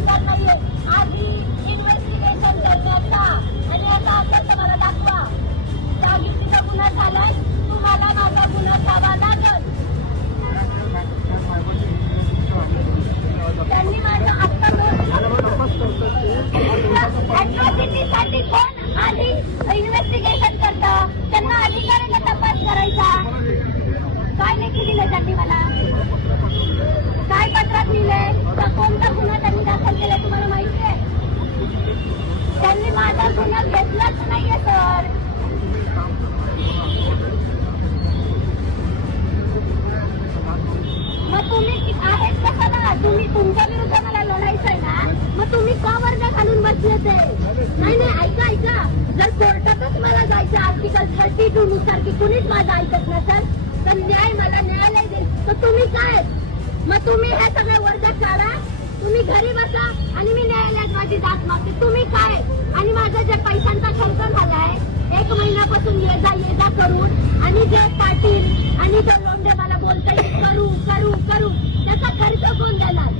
अधिकार नाहीये. आधी इन्व्हेस्टिगेशन करण्याचा आणि याचा अभ्यास मला दाखवा. त्या युक्तीचा गुन्हा झालाय, तुम्हाला माझा गुन्हा घ्यावा लागल. त्यांनी माझा आत्ता अॅट्रॉसिटीसाठी कोण आधी इन्व्हेस्टिगेशन करतं? त्यांना अधिकार आहे का तपास करायचा? काय लेखी दिले त्यांनी मला? काय पत्रात लिहिले? कोणता गुन्हा त्यांनी दाखल केला तुम्हाला माहिती आहे? त्यांनी माझा गुन्हा घेतलाच नाहीये सर. मग तुम्ही आहेत कशाला? तुम्ही तुमच्या विरुद्ध मला लढायचंय ना, मग तुम्ही का वर्ग घालून बसले ते? नाही ऐका, जर कोर्टातच मला जायचं आर्टिकल 32 नुसार की कुणीच माझं ऐकत नसेल तर मला न्यायालय देईल, तर तुम्ही काय? मग तुम्ही हे सगळे वर्ग काढा, तुम्ही घरी बसा आणि मी न्यायालयात माझी दाद मागते. तुम्ही काय? आणि माझा जे पैशांचा खर्च झालाय 1 महिन्यापासून ये जा करून, आणि जे पाटील आणि जे लोंढे मला बोलताय करू त्याचा खर्च कोण देणार?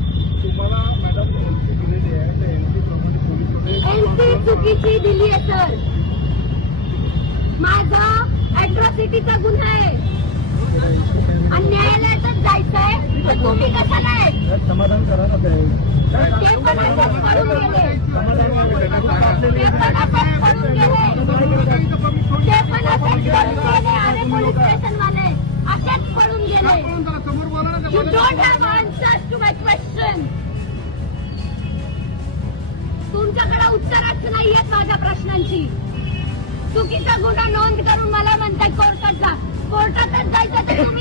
एनसी चुकीची दिली आहे सर. माझा अॅट्रॉसिटीचा गुन्हा आहे आणि न्यायालयातच जायचंय, तर तुम्ही कशाला आहे? समाधान करा ना. ते पण असंच पडून गेले, अरे पोलीस स्टेशनवाले असेच पडून गेले. You don't have answers to my question. तुमच्याकडे उत्तरच नाहीयेत माझ्या प्रश्नांची. चुकीचा गुन्हा नोंद करून मला म्हणताय कोर्टात जा. कोर्टातच जायचं तर तुम्ही